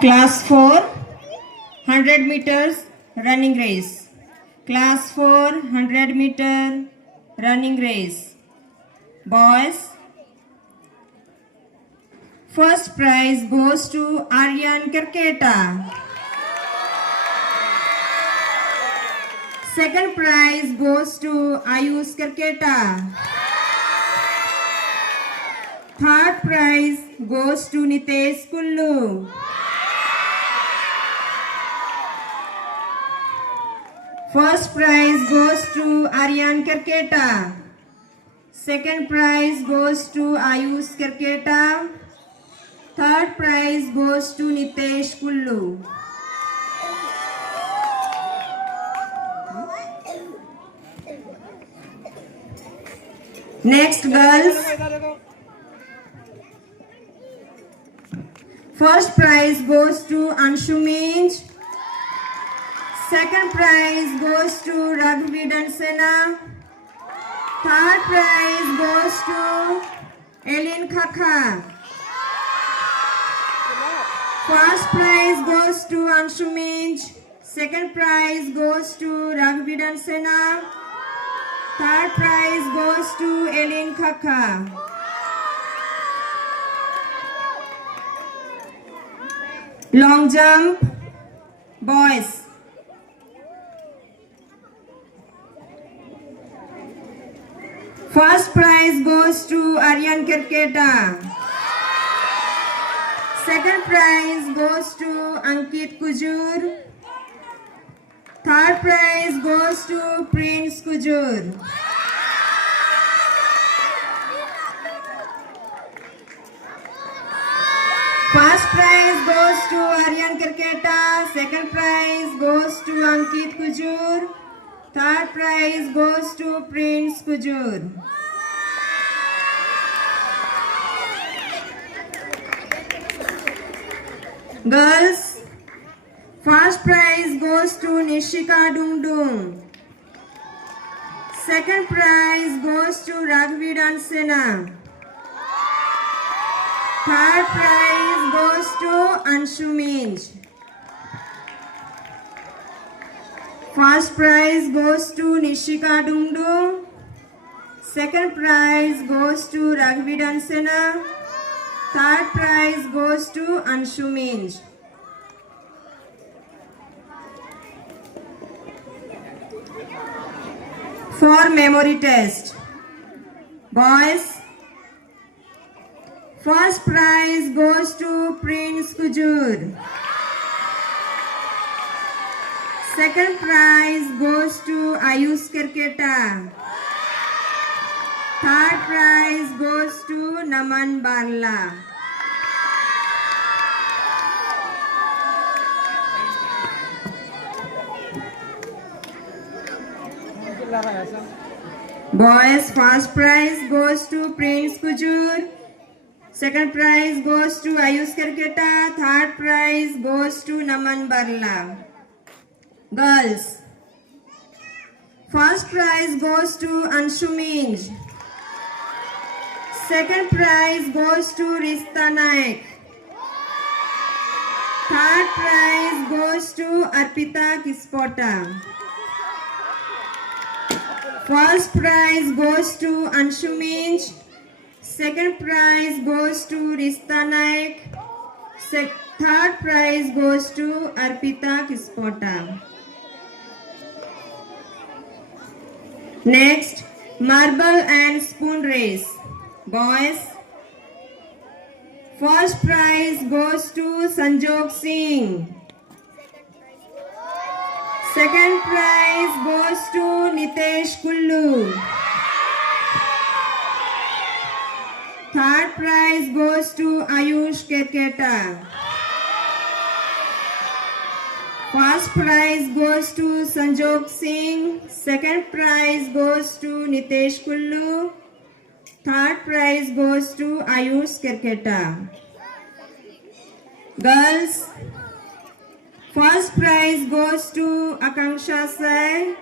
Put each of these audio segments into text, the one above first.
Class 4, 100 meters running race. Class 4, 100 meter running race. Boys, first prize goes to Aryan Kerketa. Second prize goes to Ayush Kerketa. Third prize goes to Nitesh Kullu. First prize goes to Aryan Kerketa. Second prize goes to Ayush Kerketa. Third prize goes to Nitesh Kullu. Next, girls. First prize goes to Anshu Minj. Second prize goes to Raghuvidan Sena. Third prize goes to Elin Khakha. First prize goes to Anshu Minj. Second prize goes to Raghuvidan Sena. Third prize goes to Elin Khakha. Long jump, boys. First prize goes to Aryan Kerketa. Second prize goes to Ankit Kujur. Third prize goes to Prince Kujur. First prize goes to Aryan Kerketa. Second prize goes to Ankit Kujur. Third prize goes to Prince Kujur. Girls, first prize goes to Nishika Dungdung. Second prize goes to Raghuvidan Sena. Third prize goes to Anshu Minj. First prize goes to Nishika Dungdung. Second prize goes to Raghuvidan Sena. Third prize goes to Anshu Minj. For memory test, boys, first prize goes to Prince Kujur. Second prize goes to Ayush Kerketa. Third prize goes to Naman Barla. Boys, first prize goes to Prince Kujur. Second prize goes to Ayush Kerketa. Third prize goes to Naman Barla. Girls, first prize goes to Anshu Minj. Second prize goes to Rista Naik. Third prize goes to Arpita Kispota. First prize goes to Anshu Minj. Second prize goes to Rista Naik. Third prize goes to Arpita Kispota. Next, marble and spoon race. Boys, first prize goes to Sanjog Singh. Second prize goes to Nitesh Kullu. Third prize goes to Ayush Kerketa. First prize goes to Sanjog Singh. Second prize goes to Nitesh Kullu. Third prize goes to Ayush Kerketa. Girls, first prize goes to Akanksha Sai.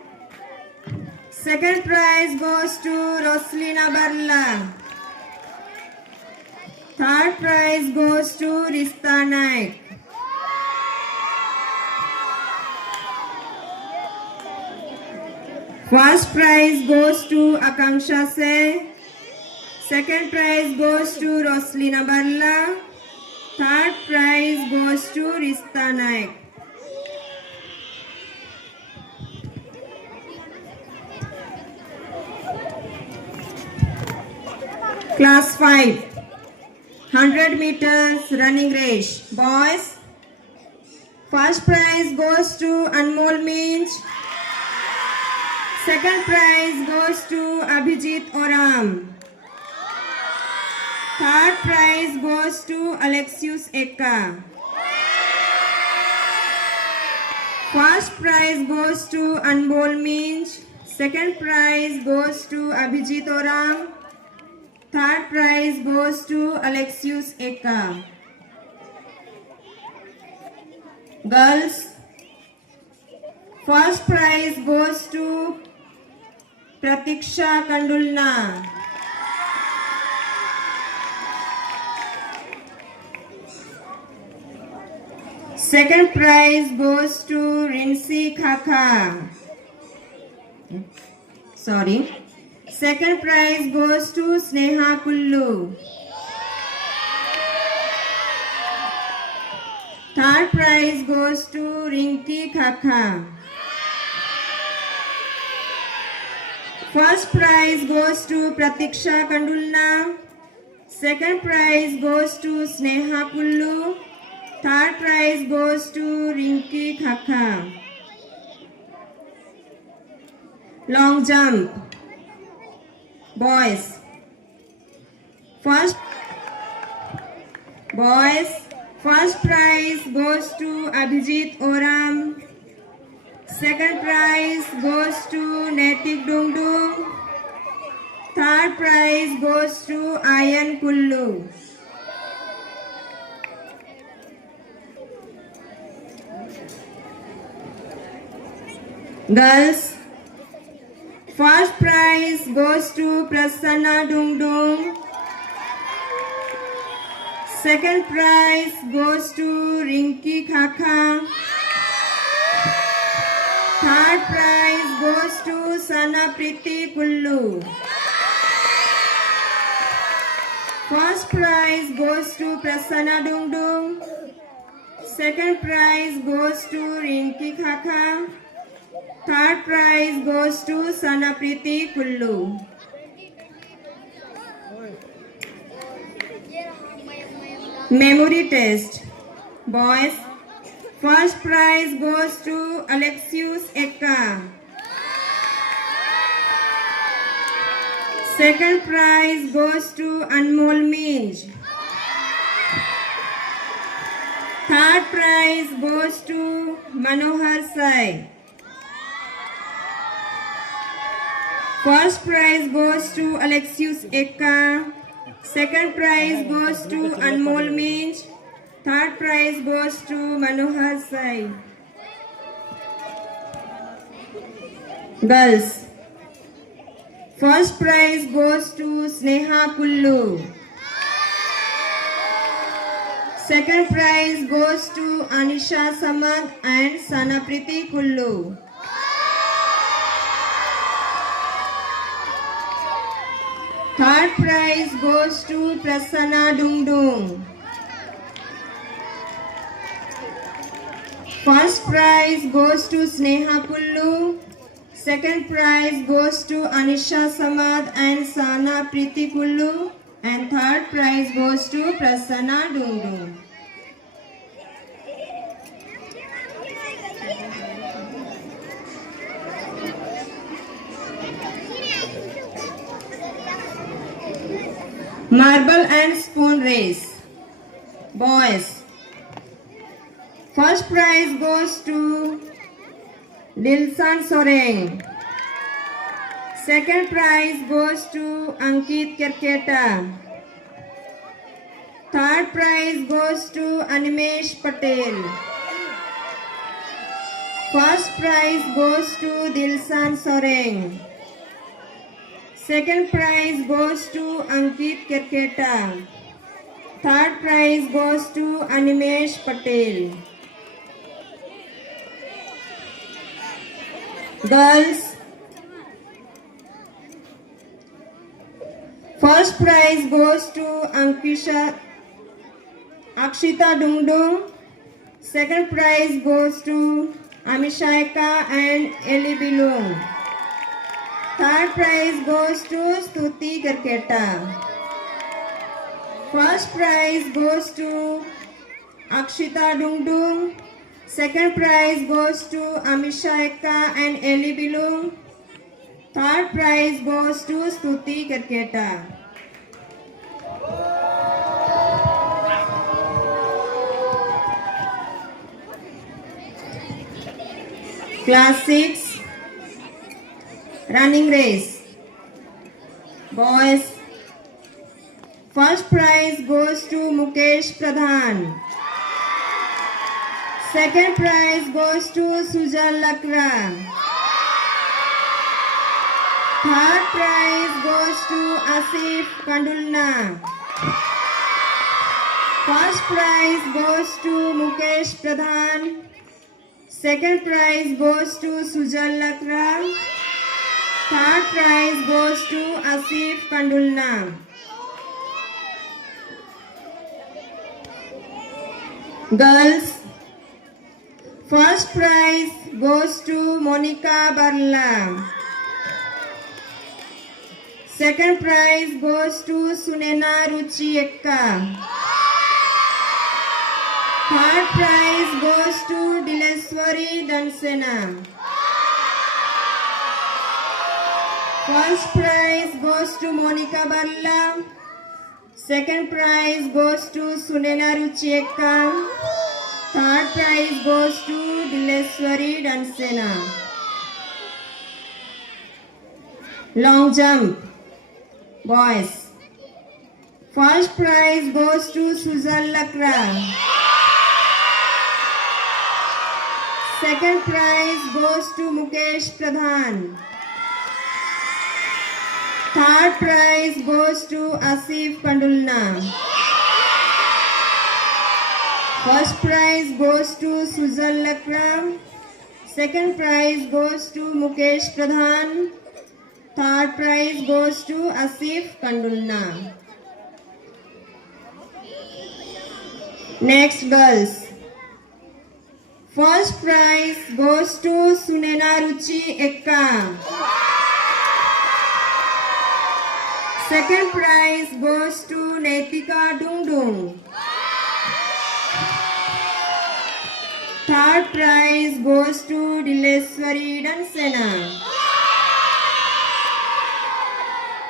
Second prize goes to Roslina Barla. Third prize goes to Rista Naik. First prize goes to Akanksha Se. Second prize goes to Roslina Barla. Third prize goes to Rista Naik. Class 5, 100 meters running race. Boys, first prize goes to Anmol Minch. Second prize goes to Abhijit Oram. Third prize goes to Alexius Eka. First prize goes to Anmol Minch. Second prize goes to Abhijit Oram. Third prize goes to Alexius Eka. Girls, first prize goes to Pratiksha Kandulna. Second prize goes to Rinsi Khaka. Sorry. Second prize goes to Sneha Kullu. Third prize goes to Rinki Khaka. First prize goes to Pratiksha Kandulna. Second prize goes to Sneha Kullu. Third prize goes to Rinki Khaka. Long jump. Boys, first prize goes to Abhijit Oram. Second prize goes to Netik Dungdung. Third prize goes to Ayan Kullu. Girls, first prize goes to Prasanna Dungdung. Second prize goes to Rinki Khaka. Third prize goes to Sana Priti Kullu. First prize goes to Prasanna Dungdung. Second prize goes to Rinki Khaka. Third prize goes to Sana Priti Kullu. Memory test. Boys, first prize goes to Alexius Eka. Second prize goes to Anmol Minch. Third prize goes to Manohar Sai. First prize goes to Alexius Eka. Second prize goes to Anmol Minch. Third prize goes to Manohar Sai. Girls, first prize goes to Sneha Kullu. Second prize goes to Anisha Samad and Sana Priti Kullu. Third prize goes to Prasanna Dungdung. First prize goes to Sneha Kullu. Second prize goes to Anisha Samad and Sana Priti Kullu. And third prize goes to Prasanna Dungdung. Marble and spoon race. Boys, first prize goes to Dilsan Soreng. Second prize goes to Ankit Kerketa. Third prize goes to Animesh Patel. First prize goes to Dilsan Soreng. Second prize goes to Ankit Kerketa. Third prize goes to Animesh Patel. Girls, First prize goes to Akshita Dungdung. Second prize goes to Amishaika and Eli Bilung. Third prize goes to Stuti Karketa. First prize goes to Akshita Dungdung. Second prize goes to Amishaika and Eli Bilung. Third prize goes to Stuti Karketa. Class 6 running race. Boys. First prize goes to Mukesh Pradhan. Second prize goes to Sujal Lakra. Third prize goes to Asif Kandulna. First prize goes to Mukesh Pradhan. Second prize goes to Sujal Lakra. Third prize goes to Asif Kandulna. Girls. First prize goes to Monica Barla. Second prize goes to Sunena Ruchi Ekka. Third prize goes to Dileswari Dansena. First prize goes to Monica Barla. Second prize goes to Sunena Ruchi Ekka. Third prize goes to Dileswari Dansena. Long jump. Boys. First prize goes to Sujal Lakra. Second prize goes to Mukesh Pradhan. Third prize goes to Asif Kandulna. First prize goes to Sujal Lakra. Second prize goes to Mukesh Pradhan. Third prize goes to Asif Kandulna. Next, girls. First prize goes to Sunena Ruchi Ekka. Second prize goes to Naitika Dungdung. Third prize goes to Dileswari Dansena.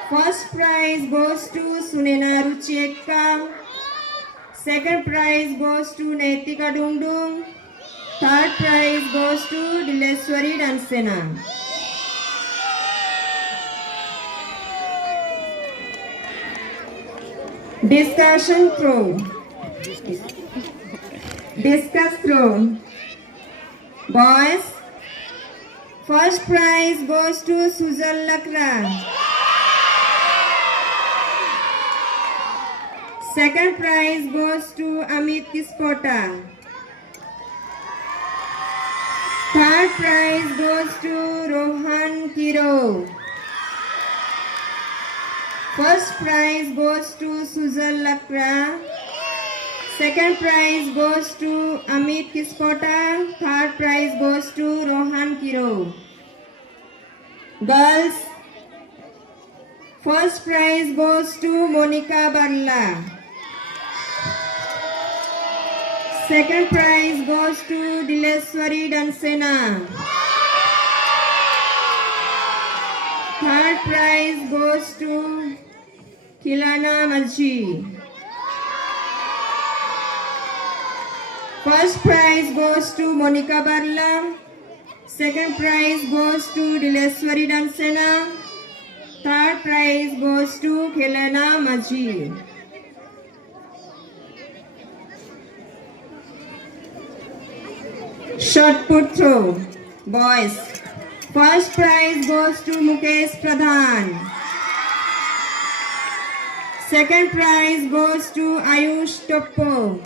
First prize goes to Sunena Ruchi Ekka. Second prize goes to Naitika Dungdung. Third prize goes to Dileswari Dansena. Discussion throw. Discuss throw. Boys. First prize goes to Sujal Lakra. Second prize goes to Amit Kispota. Third prize goes to Rohan Kiro. First prize goes to Sujal Lakra. Second prize goes to Amit Kispota. Third prize goes to Rohan Kiro. Girls. First prize goes to Monica Barla. Second prize goes to Dileswari Dansena. Third prize goes to Kilana Malchi. First prize goes to Monica Barla. Second prize goes to Dileswari Dansena. Third prize goes to Kilana Malchi. Shot put throw. Boys. First prize goes to Mukesh Pradhan. Second prize goes to Ayush Toppo.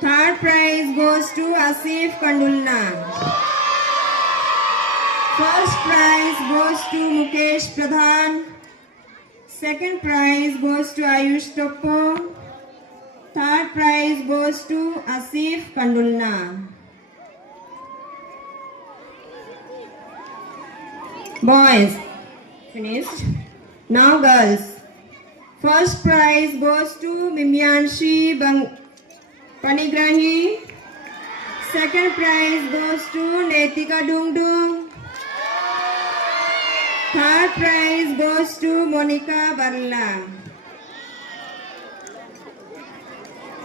Third prize goes to Asif Kandulna. First prize goes to Mukesh Pradhan. Second prize goes to Ayush Toppo. Third prize goes to Asif Kandulna. Boys, finished. Now girls. First prize goes to Mimyanshi Panigrahi. Second prize goes to Netika Dungdung. Third prize goes to Monica Barla.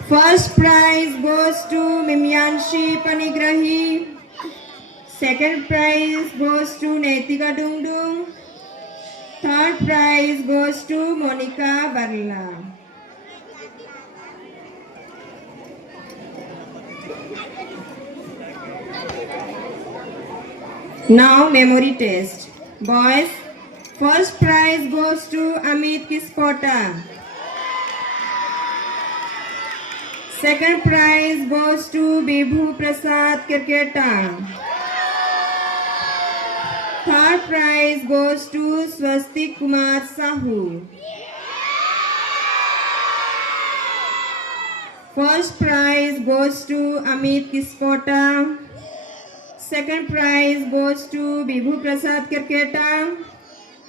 First prize goes to Mimyanshi Panigrahi. Second prize goes to Netika Dungdung. Third prize goes to Monica Barla. Now memory test. Boys, first prize goes to Amit Kispota. Second prize goes to Bibhu Prasad Kirketa. Third prize goes to Swastik Kumar Sahu. First prize goes to Amit Kispota. Second prize goes to Bibhu Prasad Kirketa.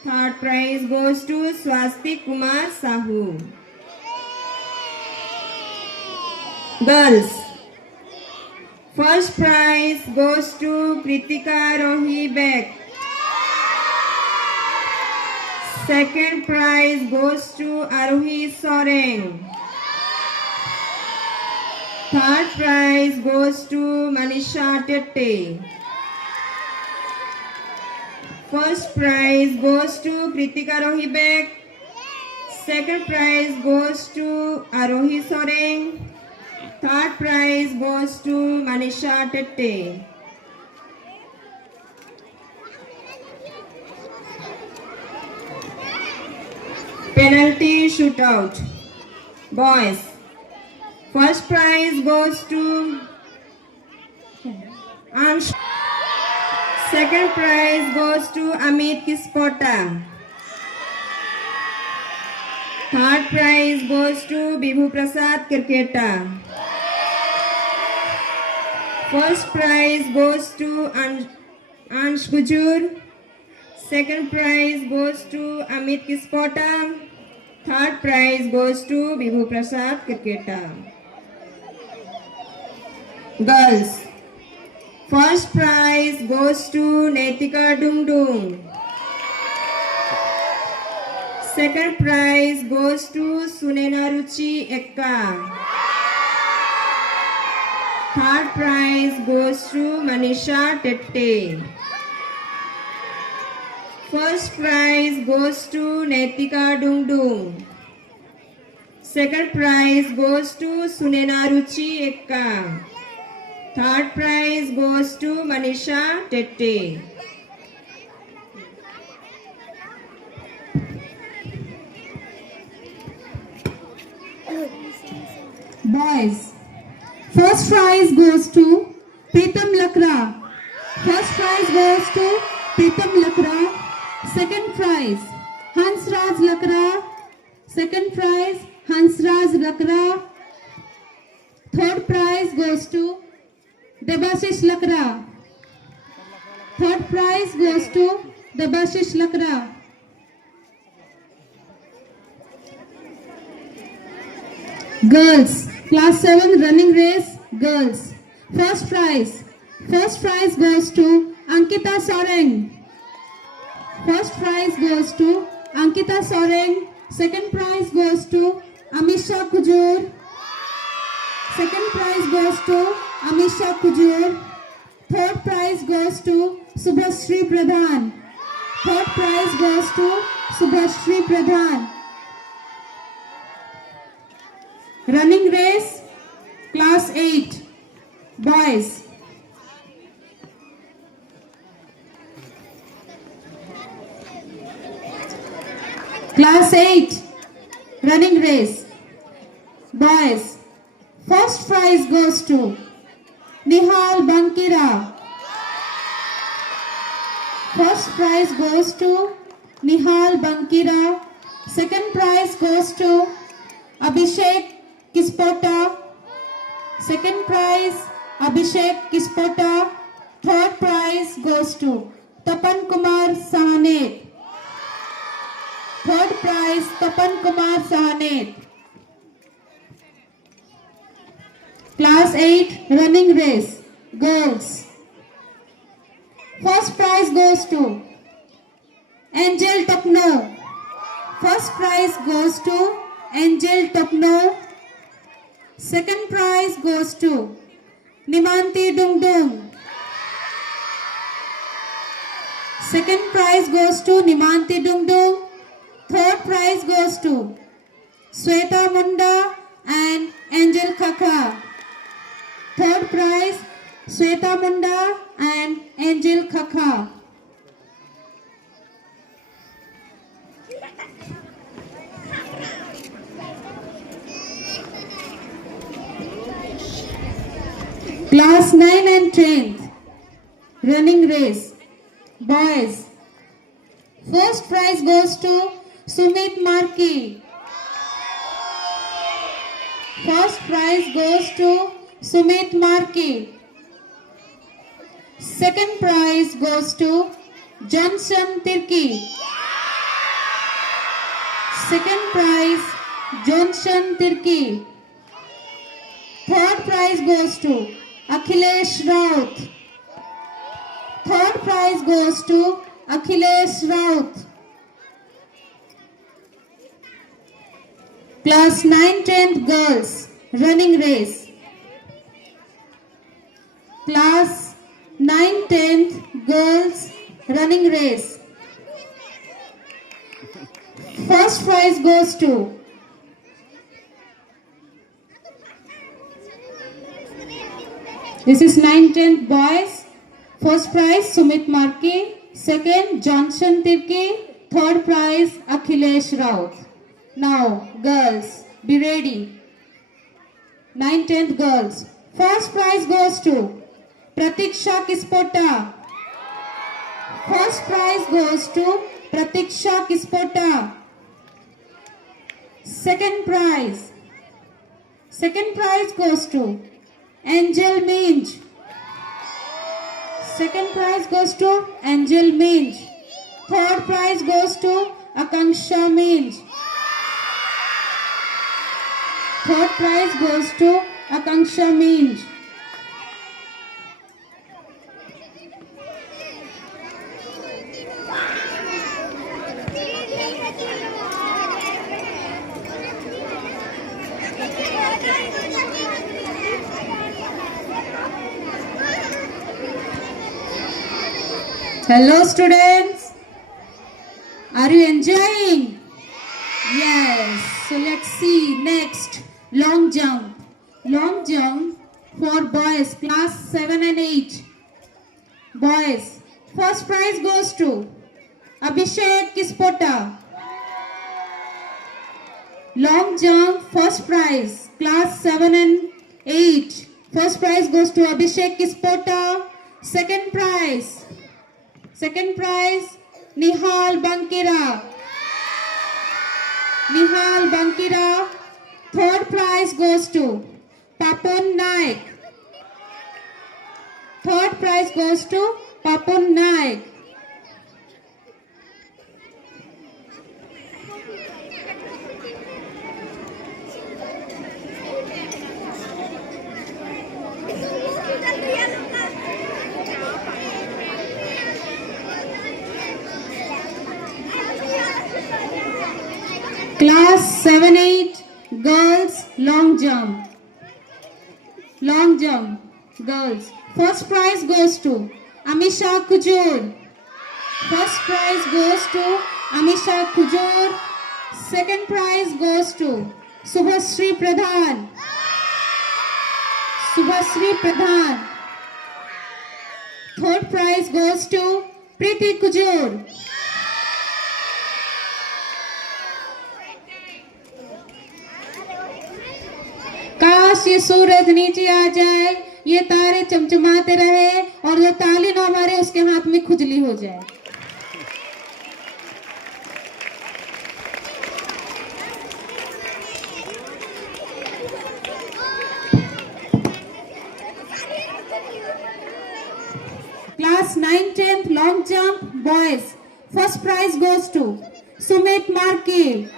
Third prize goes to Swastik Kumar Sahu. Girls, first prize goes to Kritika Rohi Bek. Second prize goes to Arohi Soreng. Third prize goes to Manisha Tette. First prize goes to Kritika Rohi Bek. Second prize goes to Arohi Soreng. Third prize goes to Manisha Tette. Penalty shootout. Boys, first prize goes to Ansh. Second prize goes to Amit Kispota. Third prize goes to Bibhu Prasad Kirketa. First prize goes to Ansh Gujur. Second prize goes to Amit Kispota. Third prize goes to Bibhu Prasad Kirketa. Girls, first prize goes to Netika Dungdung. Second prize goes to Sunena Ruchi Ekka. Third prize goes to Manisha Tette. First prize goes to Netika Dungdung. Second prize goes to Sunena Ruchi Ekka. Third prize goes to Manisha Tette. Boys, first prize goes to Pritam Lakra. First prize goes to Pritam Lakra. Second prize Hansraj Lakra. Second prize Hansraj Lakra. Third prize goes to Debashish Lakra. Third prize goes to Debashish Lakra. Girls, class 7 running race, girls. First prize goes to Ankita Soreng. First prize goes to Ankita Soreng. Second prize goes to Amisha Kujur. Second prize goes to Amisha Kujur. Third prize goes to Subhashri Pradhan. Third prize goes to Subhashri Pradhan. Running race, class 8, boys. Class 8, running race, boys. First prize goes to Nihal Bankira. First prize goes to Nihal Bankira. Second prize goes to Abhishek Kispota. Second prize Abhishek Kispota. Third prize goes to Tapan Kumar Sahanet. Third prize Tapan Kumar Sahanet. Class 8 running race girls. First prize goes to Angel Topno. First prize goes to Angel Topno. Second prize goes to Nimanti Dungdung. Second prize goes to Nimanti Dungdung. Third prize goes to Sweta Munda and Angel Khakha. Third prize Sweta Munda and Angel Khakha. Class 9 and 10th running race boys. First prize goes to Sumit Marki. First prize goes to Sumit Marki. Second prize goes to Johnson Tirki. Second prize Johnson Tirki. Third prize goes to Akhilesh Raut. Third prize goes to Akhilesh Raut. Class 9-10th girls running race. Class 9-10th girls running race. First prize goes to this is 9-10th boys. First prize Sumit Marki. Second Johnson Tirki. Third prize Akhilesh Raut. Now girls be ready. 9-10th girls. First prize goes to Pratiksha Kispota. First prize goes to Pratiksha Kispota. Second prize goes to Angel Minj. Second prize goes to Angel Minj. Third prize goes to Akanksha Minj. Third prize goes to Akanksha Minj. Hello students, are you enjoying? Yes, so let's see next long jump. Long jump for boys class 7 and 8. Boys, first prize goes to Abhishek Kispota. Long jump first prize class 7 and 8. First prize goes to Abhishek Kispota. Second prize Nihal Bankira. Nihal Bankira. Third prize goes to Papun Naik. Third prize goes to Papun Naik. Class 7-8 girls long jump. Long jump girls. First prize goes to Amisha Kujur. First prize goes to Amisha Kujur. Second prize goes to Subhasri Pradhan. Subhasri Pradhan. Third prize goes to Preeti Kujur. काश ये सूरज नीचे आ जाए, ये तारे चमचमाते रहे और जो ताली ना मारे उसके हाथ में खुजली हो जाए. Class 9-10th long jump boys. First prize goes to Sumit Marki.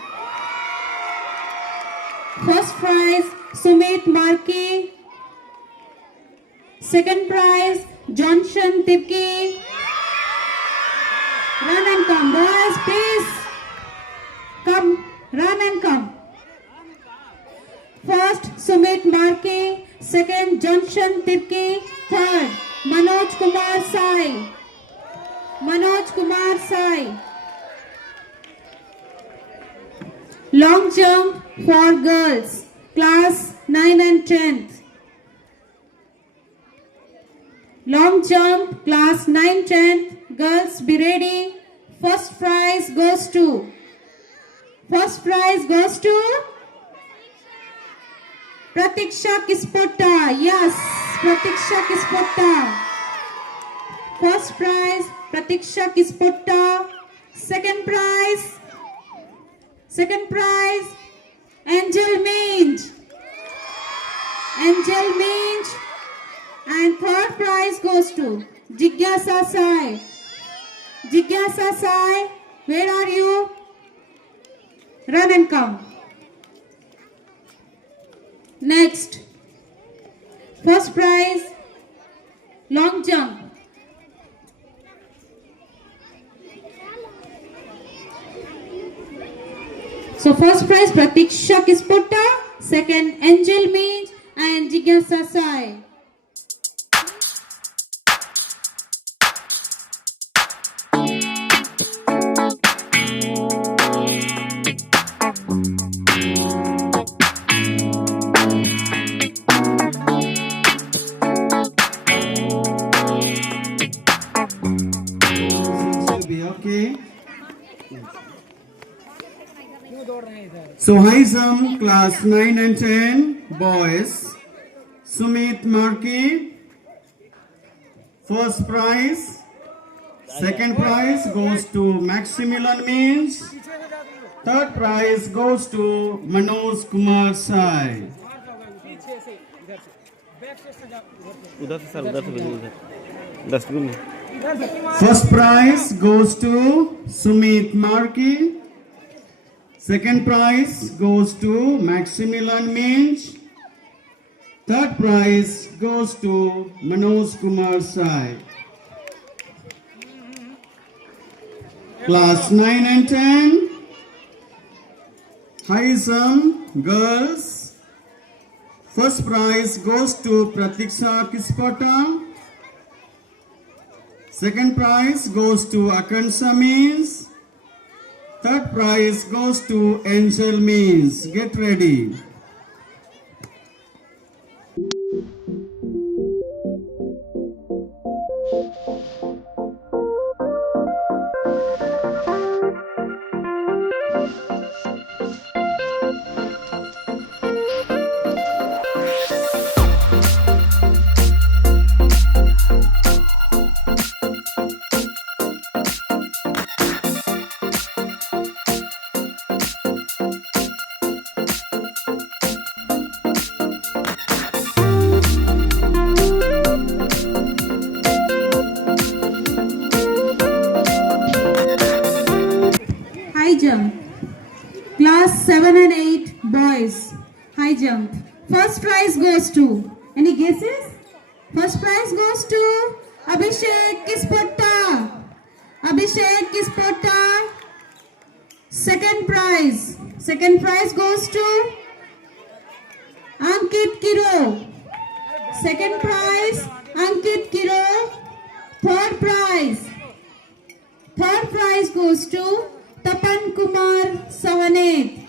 First prize Sumit Marki. Second prize Johnson Tipke. Run and come, boys, please. Come, run and come. First Sumit Marke, second Johnson Tipke, third Manoj Kumar Sai. Manoj Kumar Sai. Long jump for girls, class 9 and 10th. Long jump, class 9, 10th. Girls, be ready. First prize goes to. First prize goes to Pratiksha Kispota. Yes, Pratiksha Kispota. First prize Pratiksha Kispota. Second prize Angel Minch. Angel Minch. And third prize goes to Jigyasa Sai. Jigyasa Sai, where are you? Run and come. Next, first prize, long jump. So first prize Pratiksha Kispota, second Angel Minch and Jigyasa Sai. So high jump class 9 and 10 boys, Sumit Marki, first prize. Second prize goes to Maximilian Means. Third prize goes to Manoj Kumar Sai. उधर से sir उधर से भेजो उधर dustbin में First prize goes to Sumit Marki. Second prize goes to Maximilian Minch. Third prize goes to Manoj Kumar Sai. Class 9 and 10, high jump girls. First prize goes to Pratiksha Kispota. Second prize goes to Akansha Means. Third prize goes to Angel Means. Get ready. High jump. Class 7 and 8 boys. High jump. First prize goes to. Any guesses? First prize goes to Abhishek Kispota. Abhishek Kispota. Second prize. Second prize goes to Ankit Kiro. Second prize Ankit Kiro. Third prize. Third prize goes to Tapan Kumar Savanet.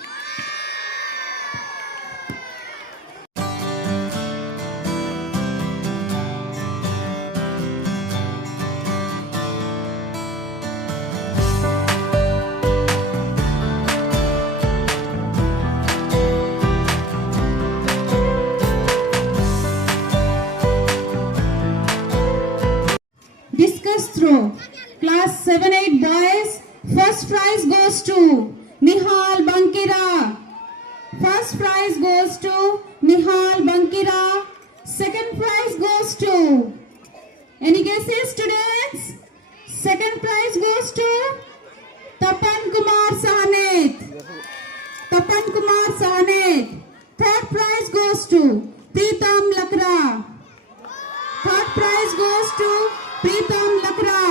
Discus throw. Class 7-8 boys. First prize goes to Nihal Bankira. First prize goes to Nihal Bankira. Second prize goes to Any guesses, students? Second prize goes to Tapan Kumar Sahanet. Tapan Kumar Sahanet. Third prize goes to Pritam Lakra. Third prize goes to Pritam Lakra.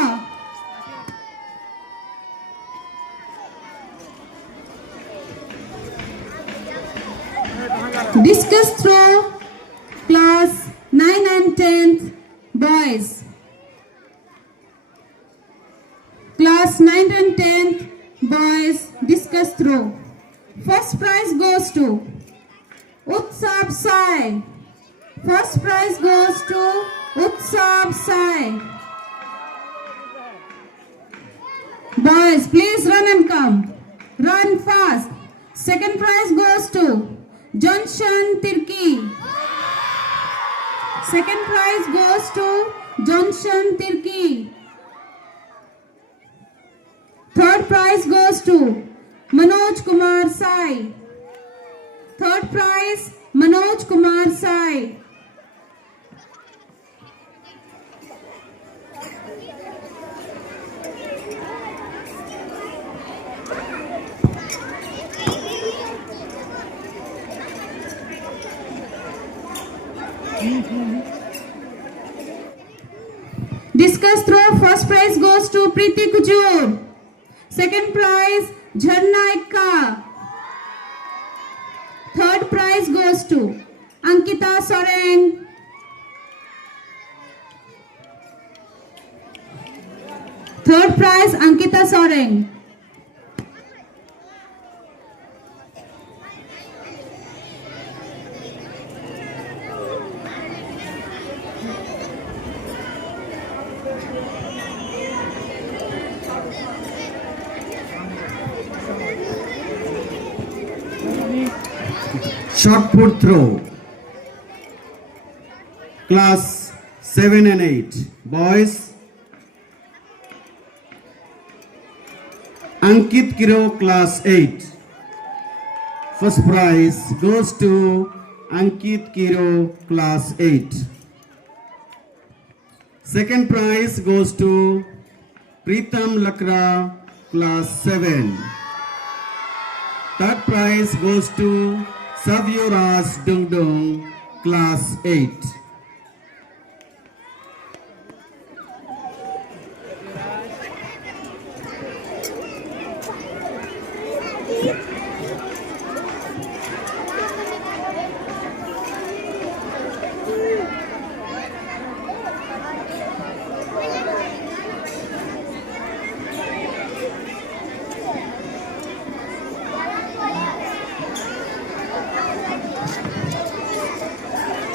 Discus throw, class 9 and 10th, boys. Class 9 and 10th, boys, discus throw. First prize goes to Utsab Sai. First prize goes to Utsab Sai. Boys, please run and come. Run fast. Second prize goes to Johnson Tirki. Second prize goes to Johnson Tirki. Third prize goes to Manoj Kumar Sai. Third prize, Manoj Kumar Sai. Discus throw, first prize goes to Preeti Kujur. Second prize, Jharna Ikka. Third prize goes to Ankita Soreng. Third prize, Ankita Soreng. Shot put throw. Class 7 and 8. Boys. Ankit Kiro, class 8. First prize goes to Ankit Kiro, class 8. Second prize goes to Pritam Lakra, class 7. Third prize goes to Savyoraj Dungdung, class 8.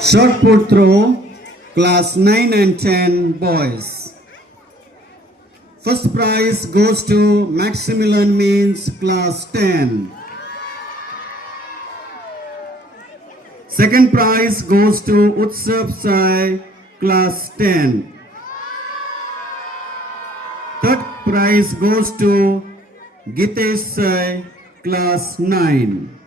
Shot put throw, class 9 and 10, boys. First prize goes to Maximilian Means, class 10. Second prize goes to Utsav Sai, class 10. Third prize goes to Gitesh Sai, class 9.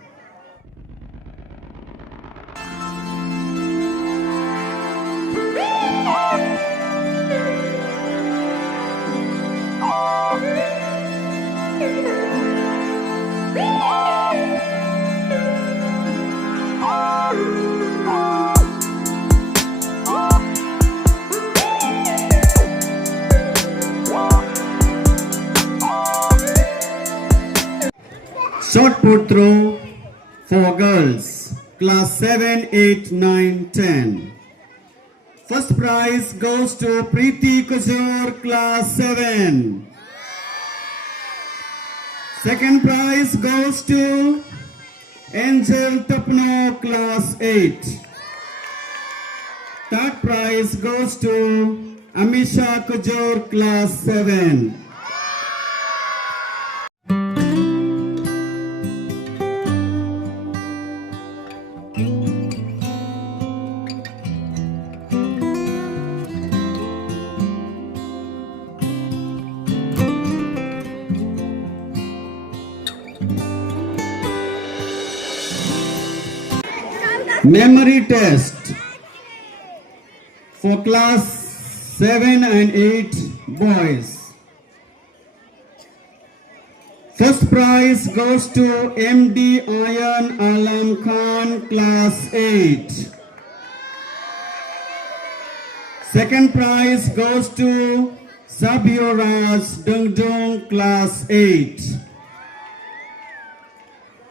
Shot put throw for girls, class 7, 8, 9, 10. First prize goes to Preeti Kujur, class 7. Second prize goes to Angel Tapno, class 8. Third prize goes to Amisha Kujur, class 7. Memory test for class 7 and 8 boys. First prize goes to MD Ayan Alam Khan, class 8. Second prize goes to Sabioraz Dungdung, class 8.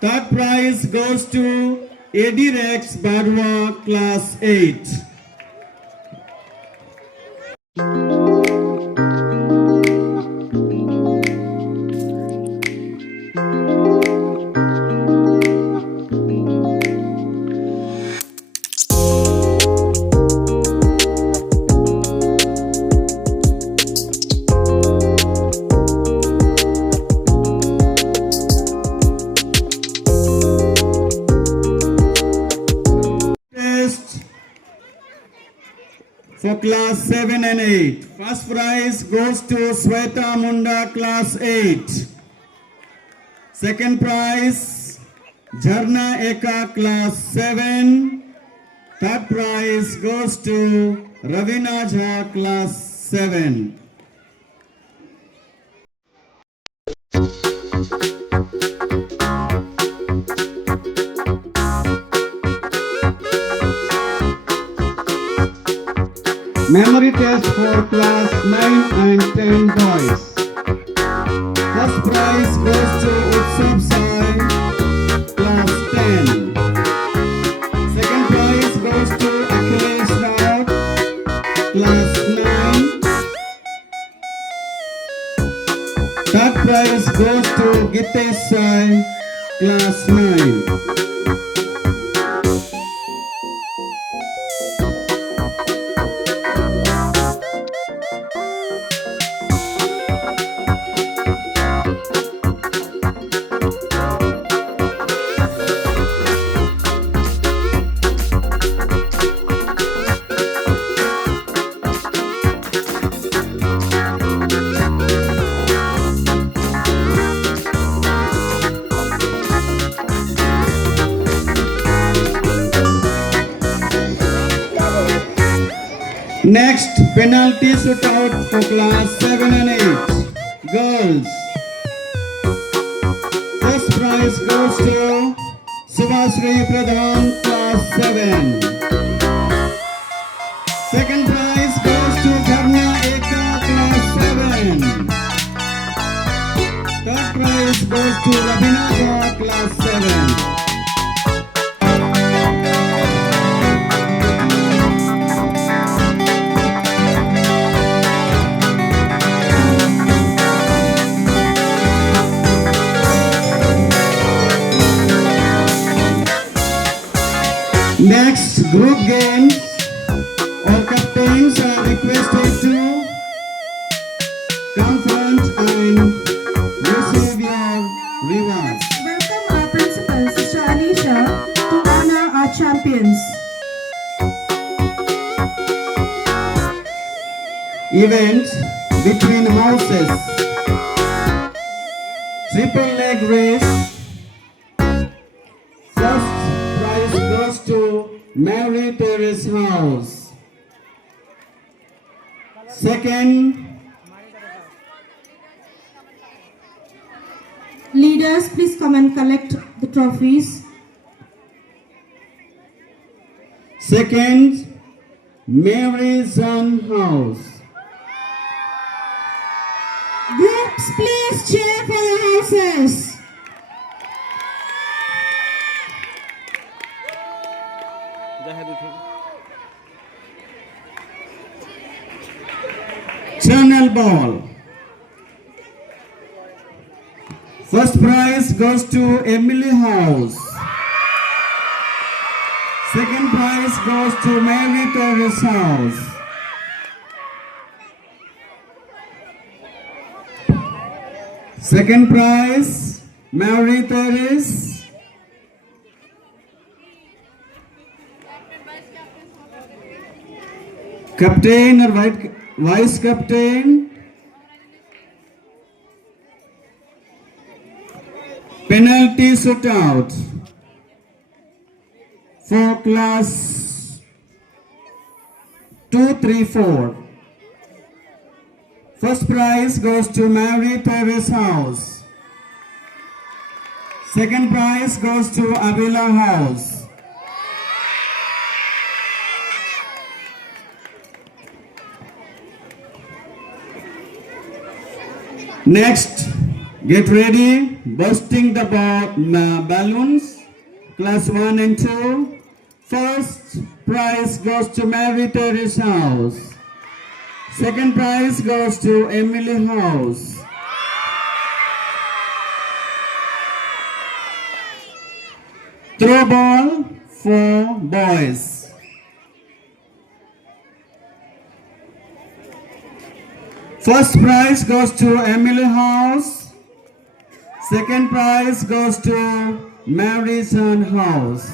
Third prize goes to Edirex Badwa, class 8. For class 7 and 8. First prize goes to Sweta Munda, class 8. Second prize, Jharna Eka, class 7. Third prize goes to Ravina Jha, class 7. Memory test for class 9 and 10 boys. First prize goes to Utsav Sai, class 10. Second prize goes to Akhilesh Raut, class 9. Third prize goes to Gitesh Sai, class 9. Next, penalty shootout for class 7 and 8. Girls. First prize goes to Subhasri Pradhan, class 7. Second prize goes to Jharna Eka, class 7. Third prize goes to Ravina Jha, class 7. Next, group games. All captains are requested to come front and receive your rewards. Welcome our principal, Sister Anisha, to honor our champions. Event between houses. Triple leg race. First prize goes to Mary Terrace House. Second, Leaders, please come and collect the trophies. second, Mary Zan House. Groups, please cheer for your houses. Channel ball. First prize goes to Emily House. Second prize goes to Mary Terrace House. Second prize, Mary Terrace. Captain or vice captain. Penalty shootout for class 2, 3, 4. First prize goes to Mary Terrace House. Second prize goes to Avila House. Next, get ready, bursting the balloons, class 1 and 2. First prize goes to Mary Terrace House. Second prize goes to Emily House. Throw ball for boys. First prize goes to Emily House. Second prize goes to Maryson House.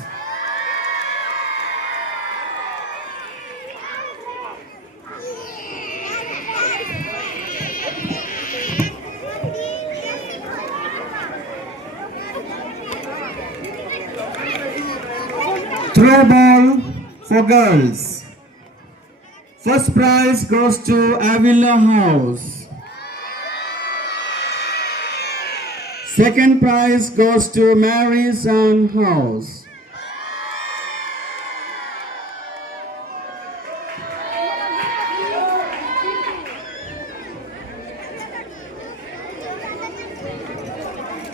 Throw ball for girls. First prize goes to Avila House. Second prize goes to Maryson House.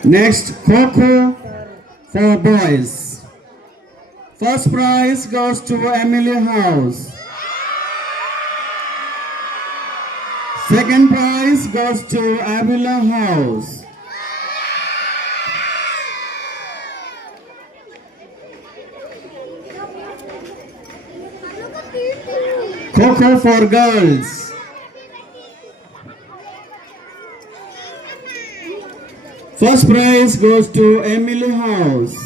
Next, Kho for boys. First prize goes to Emily House. Second prize goes to Avila House. Kho for girls. First prize goes to Emily House.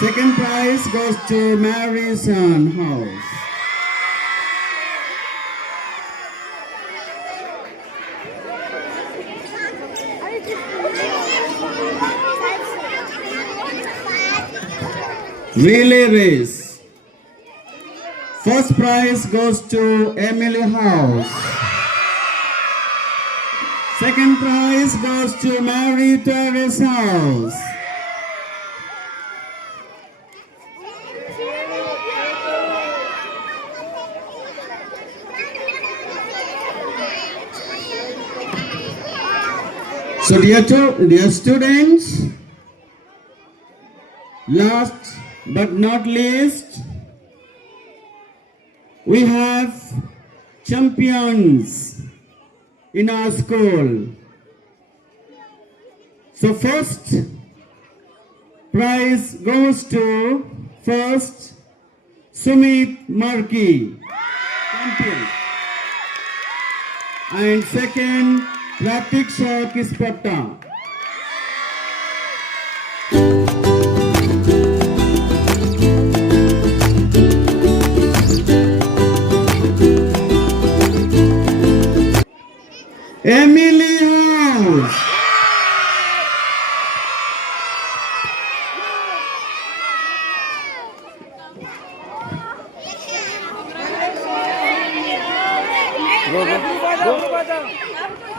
Second prize goes to Maryson House. Relay race. First prize goes to Emily House. Second prize goes to Mary Terrace House. So dear students, last but not least, we have champions in our school. So first prize goes to first Sumit Marki, champion, and second Pratiksha Kispatta. Emily House. Go.